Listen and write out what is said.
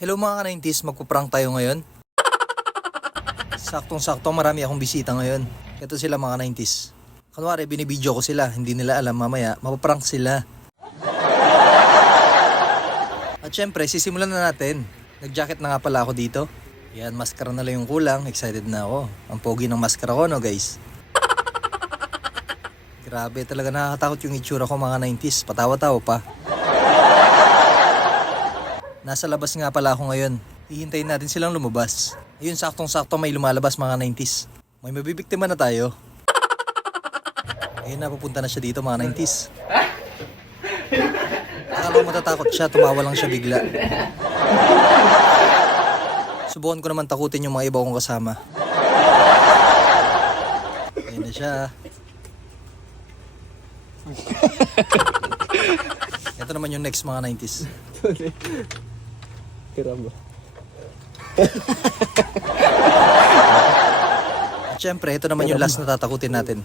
Hello mga ka-90s, magpaprank tayo ngayon. Saktong-sakto marami akong bisita ngayon. Ito sila mga 90s. Kunwari binibidyo ko sila, hindi nila alam mamaya, mapaprank sila. At syempre, sisimulan na natin. Nag-jacket na nga pala ako dito. Yan, maskara na lang yung kulang, excited na ako. Ang pogi ng maskara ko, no guys? Grabe, talaga nakakatakot yung itsura ko mga 90s, patawa-tawa pa. Nasa labas nga pala ako ngayon. Hihintayin natin silang lumabas. Ayun, saktong-sakto may lumalabas mga 90s. May mabibiktima na tayo. Ayun, napupunta na siya dito mga 90s. Akala ko matatakot siya, tumawa lang siya bigla. Subukan ko naman takutin yung mga iba kong kasama. Ayun na siya. Ito naman yung next mga 90s. Kiramba. At syempre, ito naman yung last na tatakutin natin.